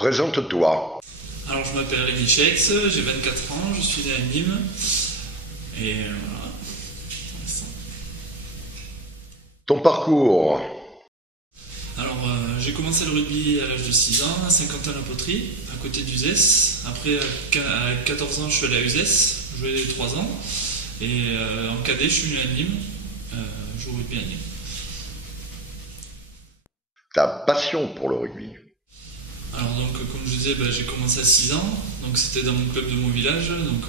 Présente-toi. Alors je m'appelle Rémi Chex, j'ai 24 ans, je suis né à Nîmes. Et voilà. Ton parcours. Alors j'ai commencé le rugby à l'âge de 6 ans, à Saint-Quentin-la-Poterie, à côté d'Uzès. Après à 14 ans je suis allé à Uzès, je jouais 3 ans. Et en cadet je suis venu à Nîmes, je joue au rugby à Nîmes. Ta passion pour le rugby. Alors donc comme je disais, j'ai commencé à 6 ans, donc c'était dans mon club de mon village. Donc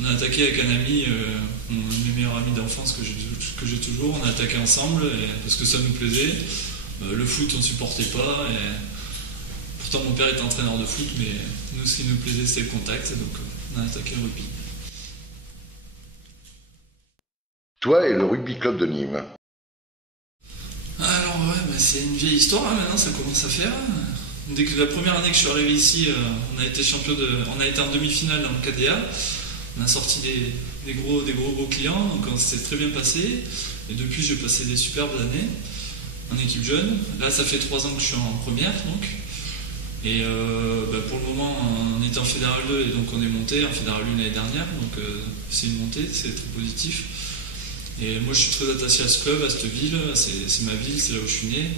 on a attaqué avec un ami, un de mes meilleurs amis d'enfance que j'ai toujours. On a attaqué ensemble parce que ça nous plaisait. Le foot on supportait pas. Et pourtant mon père était entraîneur de foot, mais nous ce qui nous plaisait c'était le contact, donc on a attaqué le rugby. Toi et le rugby club de Nîmes. Alors ouais, c'est une vieille histoire hein, maintenant, ça commence à faire. Dès que la première année que je suis arrivé ici, on a été on a été en demi-finale en KDA. On a sorti des gros clients, donc ça s'est très bien passé. Et depuis, j'ai passé des superbes années en équipe jeune. Là, ça fait 3 ans que je suis en première, donc. Et pour le moment, on était en Fédéral 2 et donc on est monté en Fédéral 1 l'année dernière. Donc c'est une montée, c'est très positif. Et moi, je suis très attaché à ce club, à cette ville. C'est ma ville, c'est là où je suis né.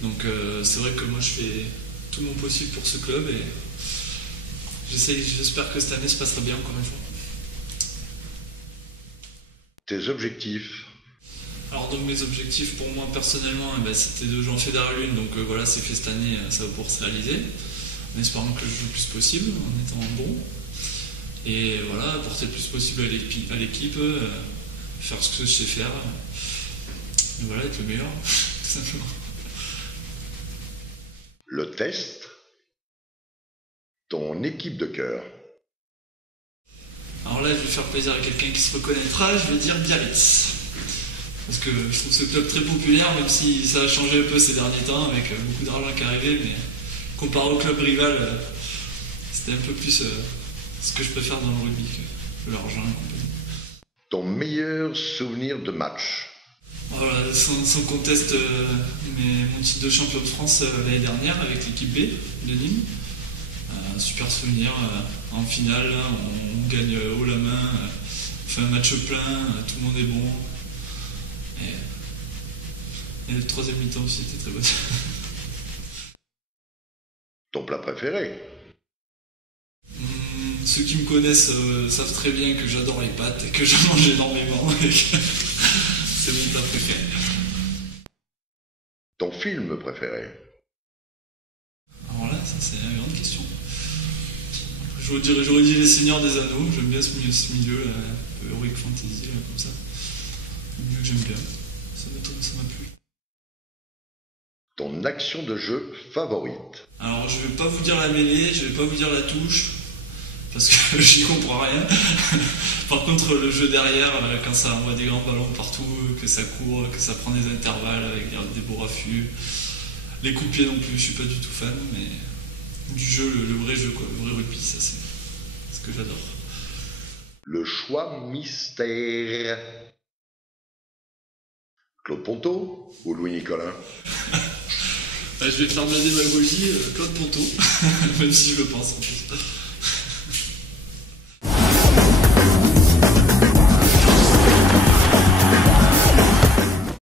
Donc c'est vrai que moi, je fais tout mon possible pour ce club et j'espère que cette année se passera bien encore une fois. Tes objectifs. Alors donc mes objectifs pour moi personnellement, c'était de jouer en Fédéral 1, donc voilà, c'est fait cette année, ça va pouvoir se réaliser, en espérant que je joue le plus possible, en étant bon. Et voilà, apporter le plus possible à l'équipe, faire ce que je sais faire, et voilà, être le meilleur, tout simplement. Le test. Ton équipe de cœur. Alors là, je vais faire plaisir à quelqu'un qui se reconnaîtra, je vais dire Biarritz. Parce que je trouve ce club très populaire, même si ça a changé un peu ces derniers temps, avec beaucoup d'argent qui arrivait, mais comparé au club rival, c'était un peu plus ce que je préfère dans le rugby que l'argent et compagnie. Ton meilleur souvenir de match. Voilà, sans conteste, mon titre de champion de France l'année dernière avec l'équipe B de Nîmes. Super souvenir, en finale, on gagne haut la main, on fait un match plein, tout le monde est bon. Et le troisième mi-temps aussi était très bon. Ton plat préféré. Ceux qui me connaissent savent très bien que j'adore les pâtes et que j'en mange énormément. C'est mon plat préféré. Ton film préféré. Alors là, ça c'est une grande question. J'aurais dit Les Seigneurs des Anneaux, j'aime bien ce milieu, un peu Heroic Fantasy, comme ça. Le milieu que j'aime bien, ça m'a plu. Ton action de jeu favorite. Alors je vais pas vous dire la mêlée, je vais pas vous dire la touche, parce que j'y comprends rien. Par contre le jeu derrière, quand ça envoie des grands ballons partout, que ça court, que ça prend des intervalles avec des beaux raffus. Les coups de pied non plus, je suis pas du tout fan, mais du jeu, le vrai jeu, quoi, le vrai rugby, ça c'est ce que j'adore. Le choix mystère. Claude Ponto ou Louis Nicolin. Je vais te faire de la démagogie, Claude Ponto, même si je le pense en plus.